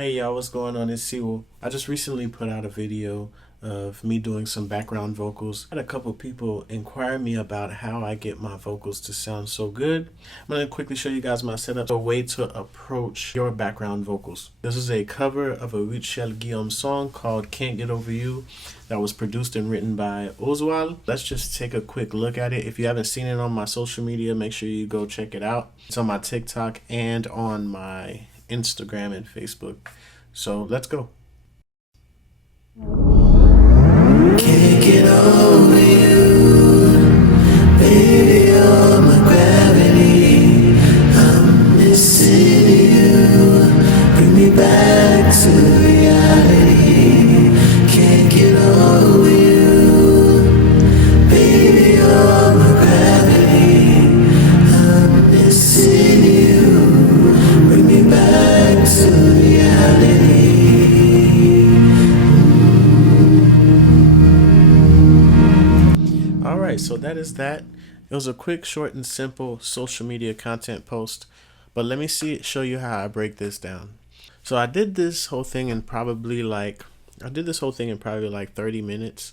Hey y'all, what's going on? It's Siwo. I just recently put out a video of me doing some background vocals. I had a couple people inquire me about how I get my vocals to sound so good. I'm going to quickly show you guys my setup, a way to approach your background vocals. This is a cover of a Richel Guillaume song called Can't Get Over You that was produced and written by Oswald. Let's just take a quick look at it. If you haven't seen it on my social media, make sure you go check it out. It's on my TikTok and on my Instagram and Facebook. So let's go. Can't get over you, baby, you're my gravity. I'm missing you, bring me back to reality. Can't get over you, baby, you're my gravity. I'm missing you, bring me back to reality. Alright, so that is that. It was a quick, short, and simple social media content post, but let me show you how I break this down. So I did this whole thing in probably like 30 minutes.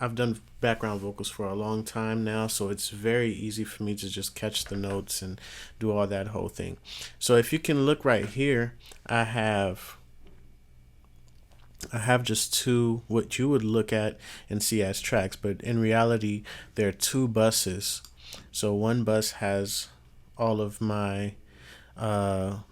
I've done background vocals for a long time now, so it's very easy for me to just catch the notes and do all that whole thing. So if you can look right here, I have just two, what you would look at and see as tracks, but in reality there are two buses. So one bus has all of my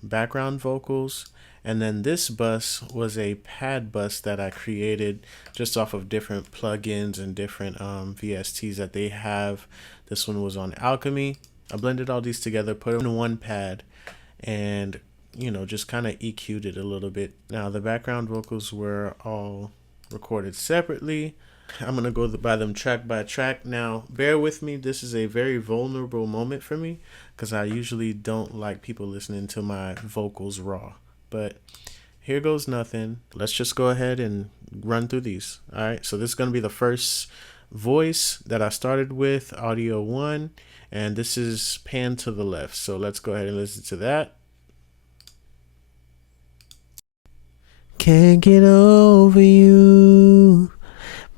background vocals, and then this bus was a pad bus that I created just off of different plugins and different VSTs that they have. This one was on Alchemy. I blended all these together, put them in one pad, and just kind of EQ'd it a little bit. Now the background vocals were all recorded separately. I'm gonna go by them track by track. Now bear with me, this is a very vulnerable moment for me because I usually don't like people listening to my vocals raw, but here goes nothing. Let's just go ahead and run through these. All right, so this is gonna be the first voice that I started with, audio 1, and this is pan to the left. So let's go ahead and listen to that. Can't get over you,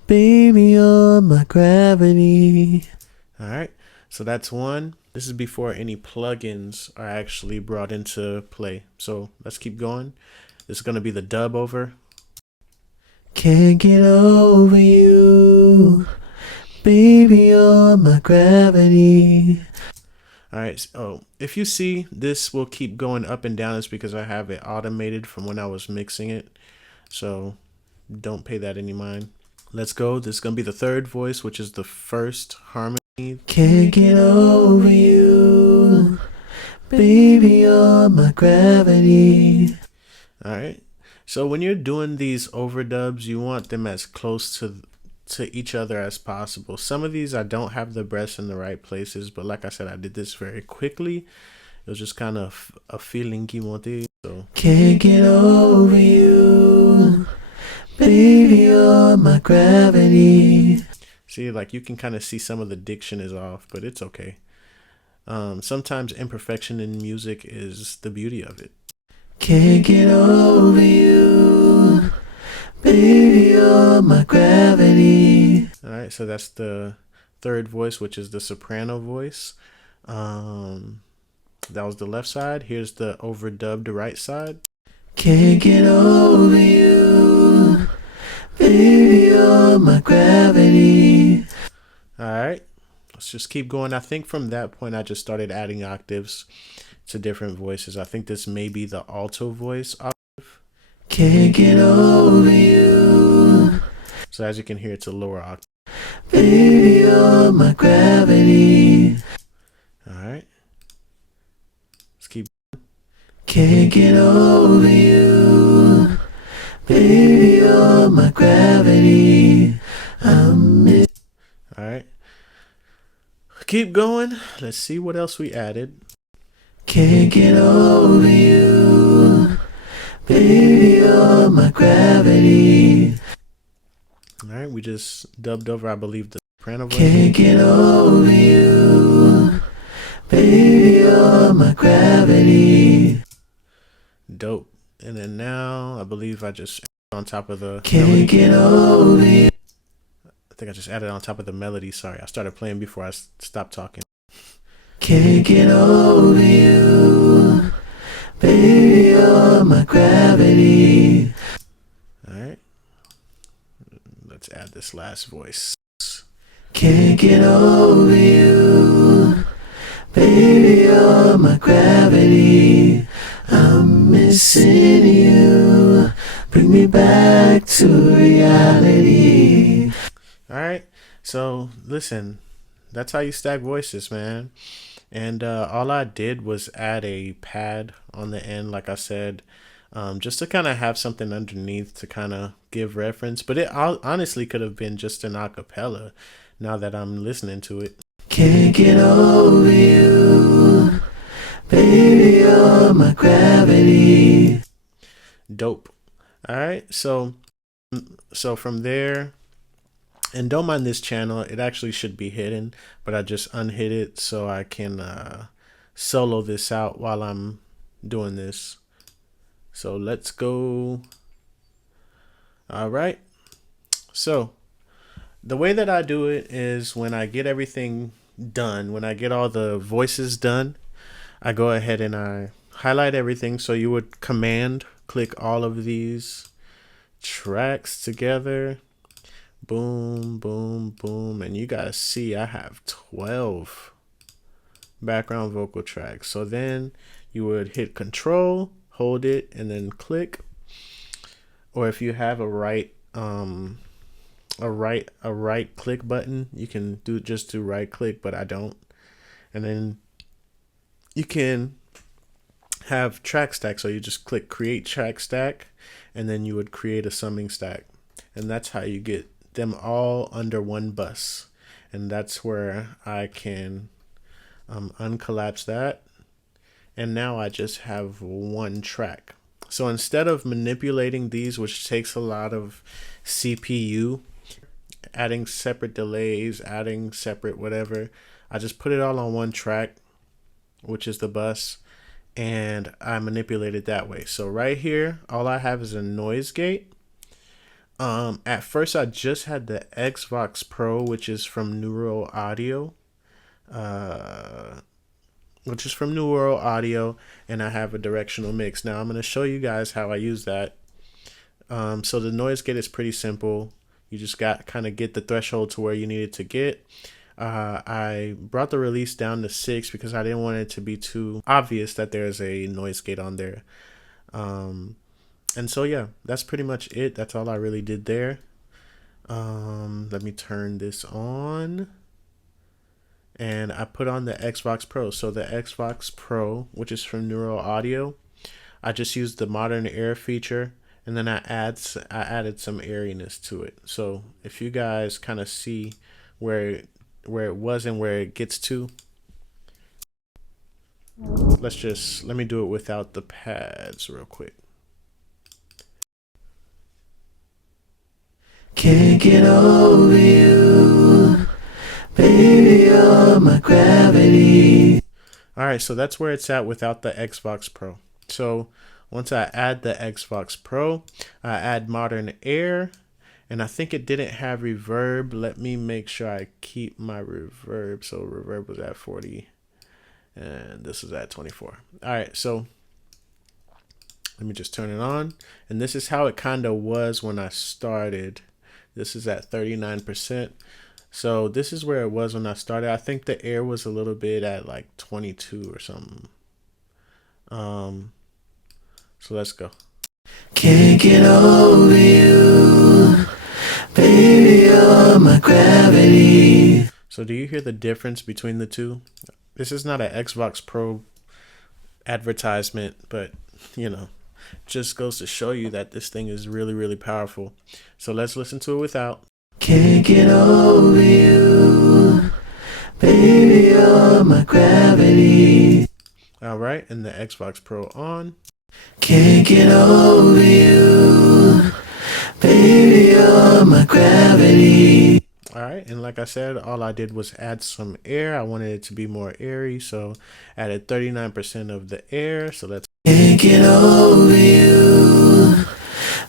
baby, you're my gravity. All right, so that's one. This is before any plugins are actually brought into play. So let's keep going. This is going to be the dub over. Can't get over you, baby, you're my gravity. All right, so if you see this will keep going up and down, it's because I have it automated from when I was mixing it. So don't pay that any mind. Let's go. This is going to be the third voice, which is the first harmony. Can't get over you, baby, you're my gravity. All right. So when you're doing these overdubs, you want them as close to each other as possible. Some of these I don't have the breaths in the right places, but like I said, I did this very quickly. It was just kind of a feeling qui monte. So can't get over you, baby, you're my gravity. see, like you can kind of see some of the diction is off, but it's okay. Sometimes imperfection in music is the beauty of it. Can't get over you, baby, you're my gravity. All right, so that's the third voice, which is the soprano voice. That was the left side. Here's the overdubbed right side. Can't get over you, baby, you're my gravity. All right, let's just keep going. I think from that point, I just started adding octaves to different voices. I think this may be the alto voice octave. Can't get over you. So as you can hear, it's a lower octave. Baby, you're my gravity. All right. Let's keep. Can't get over you. Baby, you're my gravity. I'm it. All right. Keep going. Let's see what else we added. Can't get over you. Baby, you're my gravity. All right, we just dubbed over, I believe, the soprano voice. Can't get over you, baby, you're my gravity. Dope. And then now I believe I just on top of the Can't get over you. I think I just added on top of the melody. Sorry, I started playing before I stopped talking. Can't get over you. Baby, you're my gravity. Alright. Let's add this last voice. Can't get over you. Baby, you're my gravity. I'm missing you. Bring me back to reality. Alright. So listen, that's how you stack voices, man. And all I did was add a pad on the end, like I said, just to kind of have something underneath to kind of give reference. But it honestly could have been just an acapella now that I'm listening to it. Can't get over you. Baby, you're my gravity. Dope. All right. So from there, and don't mind this channel, it actually should be hidden, but I just unhid it so I can solo this out while I'm doing this. So let's go. All right. So the way that I do it is when I get everything done, when I get all the voices done, I go ahead and I highlight everything. So you would command click all of these tracks together. Boom, boom, boom. And you guys see I have 12 background vocal tracks. So then you would hit control, hold it, and then click. Or if you have a right click button, you can just do right click, but I don't. And then you can have track stack. So you just click create track stack, and then you would create a summing stack. And that's how you get them all under one bus. And that's where I can uncollapse that. And now I just have one track. So instead of manipulating these, which takes a lot of CPU, adding separate delays, adding separate whatever, I just put it all on one track, which is the bus, and I manipulate it that way. So right here, all I have is a noise gate. At first I just had the Xvox Pro, which is from Nuro Audio, and I have a directional mix. Now I'm going to show you guys how I use that. So the noise gate is pretty simple. You just got kind of get the threshold to where you need it to get. I brought the release down to 6 because I didn't want it to be too obvious that there's a noise gate on there. And so yeah, that's pretty much it. That's all I really did there. Let me turn this on. And I put on the Xvox Pro. So the Xvox Pro, which is from Nuro Audio, I just used the modern air feature, and then I added some airiness to it. So if you guys kind of see where it was and where it gets to, let me do it without the pads real quick. Can't get over you. Baby, you're my gravity. All right, so that's where it's at without the Xvox Pro. So once I add the Xvox Pro, I add modern air, and I think it didn't have reverb. Let me make sure I keep my reverb. So reverb was at 40, and this is at 24. All right, so let me just turn it on, and this is how it kind of was when I started. This is at 39%. So this is where it was when I started. I think the air was a little bit at like 22 or something. So let's go. Can't get over you. Baby, you're my gravity. So do you hear the difference between the two? This is not an Xvox Pro advertisement, but you know, just goes to show you that this thing is really, really powerful. So let's listen to it without. Can't get over you. Baby, you're my gravity. All right, and the Xvox Pro on. Can't get over you. Baby, you're my gravity. All right, right, and like I said, all I did was add some air. I wanted it to be more airy, so added 39% of the air. So let's Can't get over you,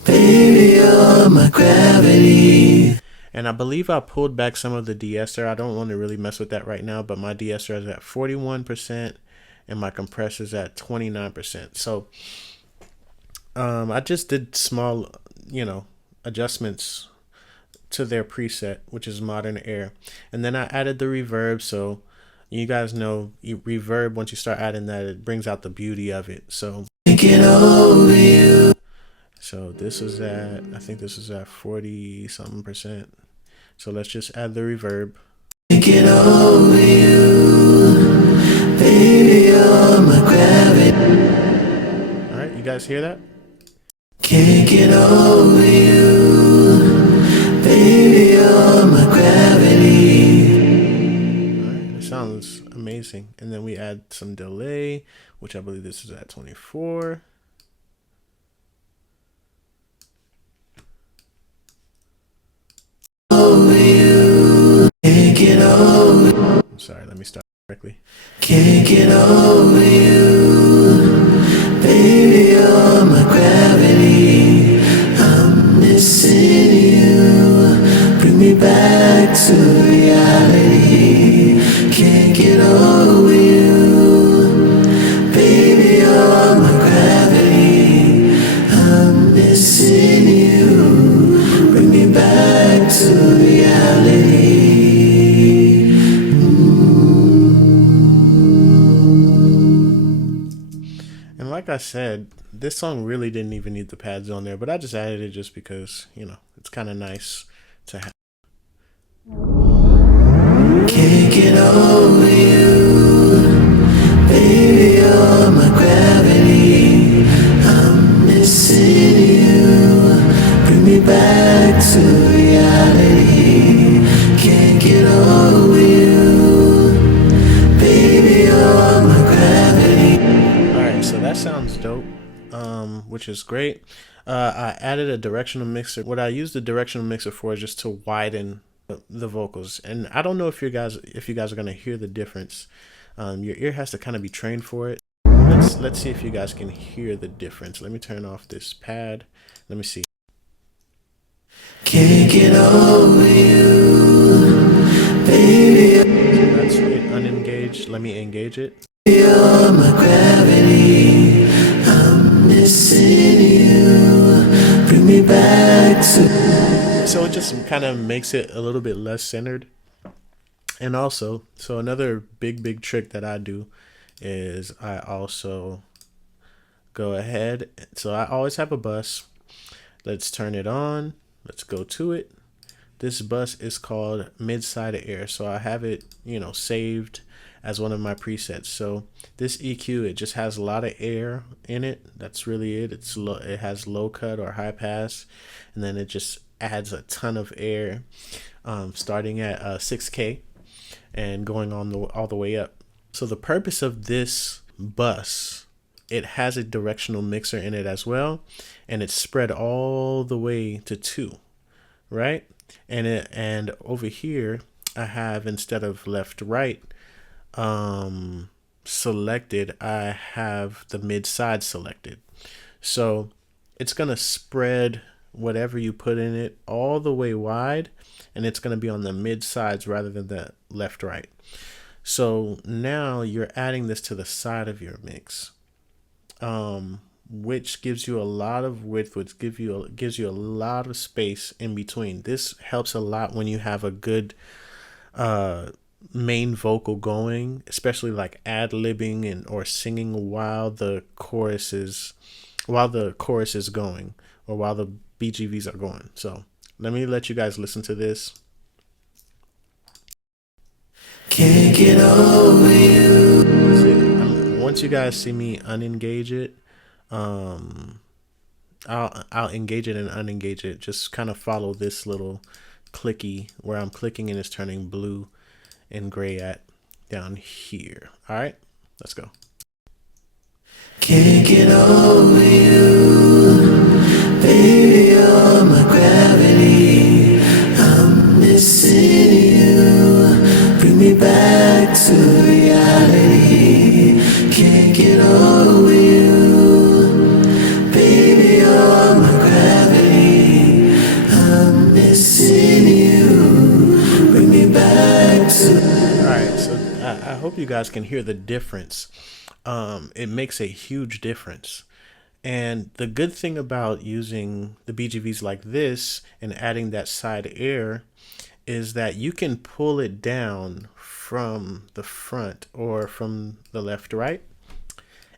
baby, you're my gravity. And I believe I pulled back some of the de-esser. I don't want to really mess with that right now, but my de-esser is at 41% and my compressor is at 29%. So I just did small, adjustments to their preset, which is modern air. And then I added the reverb. So you guys know reverb, once you start adding that, it brings out the beauty of it. So Get over you. So this is at, I think this is at 40 something percent. So let's just add the reverb. Get over you, baby, you're my gravity. All right, you guys hear that? Can't get over you, baby, you're my gravity. All right, it sounds amazing. And then we add some delay, which I believe this is at 24. Get over. I'm sorry, let me start correctly. Can't get over you, baby, you're my gravity. I'm missing you, bring me back to reality. Can't get over you, baby, you're my gravity. I'm missing you, bring me back to reality. Like I said, this song really didn't even need the pads on there, but I just added it just because, it's kind of nice to have. Can't get over you, baby, you're my gravity. I'm missing you, bring me back to reality. Can't get over you, baby, you're my gravity. Alright, so that sounds dope, which is great. I added a directional mixer. What I use the directional mixer for is just to widen the vocals, and I don't know if you guys are gonna hear the difference. Your ear has to kind of be trained for it. Let's see if you guys can hear the difference. Let me turn off this pad. Let me see. Can't get over you, baby. So that's it unengaged. Let me engage it. You're my gravity. I'm missing you, bring me back to. So it just kind of makes it a little bit less centered. And also, so another big trick that I do is I also go ahead. So I always have a bus. Let's turn it on. Let's go to it. This bus is called mid-side air. So I have it, saved as one of my presets. So this EQ, it just has a lot of air in it. That's really it. It has low cut or high pass, and then it just adds a ton of air, starting at 6K and going on all the way up. So the purpose of this bus, it has a directional mixer in it as well, and it's spread all the way to 2, right? And over here I have, instead of left right selected, I have the mid side selected. So it's gonna spread whatever you put in it all the way wide, and it's gonna be on the mid sides rather than the left right. So now you're adding this to the side of your mix, which gives you a lot of width, which gives you a lot of space in between. This helps a lot when you have a good main vocal going, especially like ad-libbing and or singing while the chorus is going, or while the BGVs are going. So let me let you guys listen to this. Can't get over you. Once you guys see me unengage it, I'll engage it and unengage it. Just kind of follow this little clicky where I'm clicking and it's turning blue and gray at down here. All right, let's go. Can't get over you, baby, you're my gravity. I'm missing you. hope you guys can hear the difference. It makes a huge difference. And the good thing about using the BGVs like this and adding that side air is that you can pull it down from the front or from the left to right,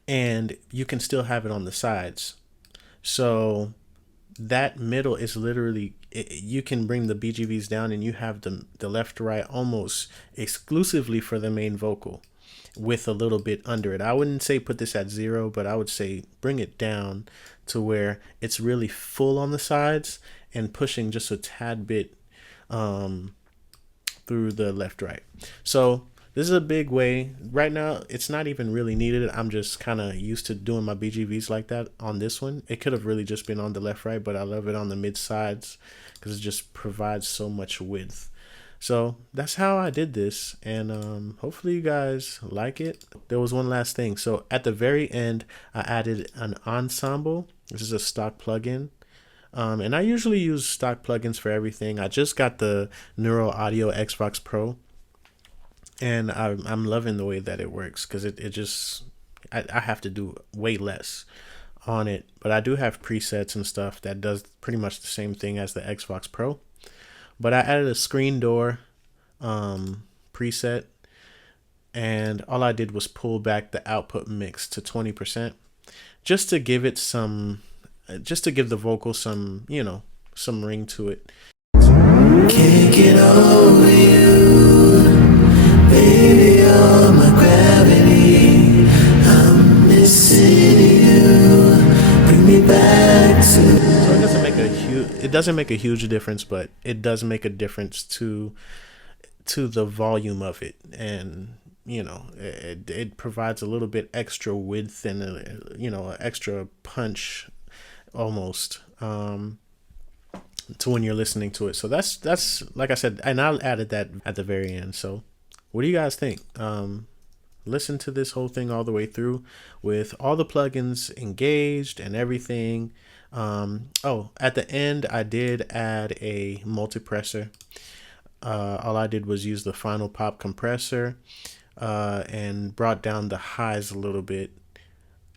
and you can still have it on the sides. So that middle is literally, you can bring the BGVs down and you have the left to right almost exclusively for the main vocal with a little bit under it. I wouldn't say put this at 0, but I would say bring it down to where it's really full on the sides and pushing just a tad bit through the left right. So this is a big way. Right now, it's not even really needed. I'm just kind of used to doing my BGVs like that on this one. It could have really just been on the left right, but I love it on the mid sides because it just provides so much width. So that's how I did this, and hopefully you guys like it. There was one last thing. So at the very end, I added an ensemble. This is a stock plugin. And I usually use stock plugins for everything. I just got the Nuro Audio Xvox Pro, and I'm loving the way that it works because it just, I have to do way less on it. But I do have presets and stuff that does pretty much the same thing as the Xvox Pro. But I added a screen door preset, and all I did was pull back the output mix to 20% just to give it some, just to give the vocal some, you know, some ring to it. Can't get over you, baby, you're my gravity. I'm missing you, bring me back to. So it doesn't make a huge difference, but it does make a difference to the volume of it, and you know, it provides a little bit extra width and you know, extra punch almost to when you're listening to it. So that's like I said, and I added that at the very end. So what do you guys think? Listen to this whole thing all the way through with all the plugins engaged and everything. Oh, at the end I did add a multipressor. All I did was use the Final Pop compressor and brought down the highs a little bit,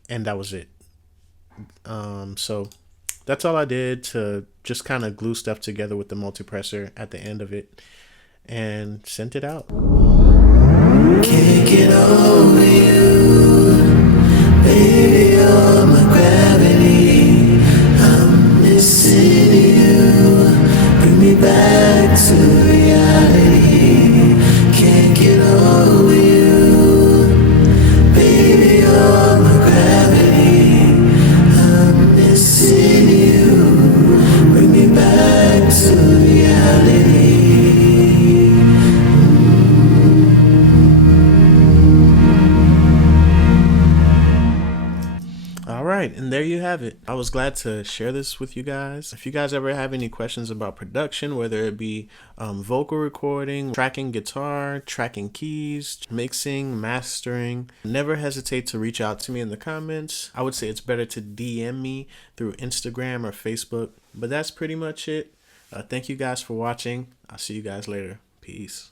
and that was it. So that's all I did to just kind of glue stuff together with the multipressor at the end of it, and sent it out. Can't get over you, baby, you're my gravity. I'm missing you, bring me back to reality. Can't get over you, baby, you're my gravity. I'm missing you, bring me back to reality. And there you have it. I was glad to share this with you guys. If you guys ever have any questions about production, whether it be vocal recording, tracking guitar, tracking keys, mixing, mastering, never hesitate to reach out to me in the comments. I would say it's better to DM me through Instagram or Facebook. But that's pretty much it. Thank you guys for watching. I'll see you guys later. Peace.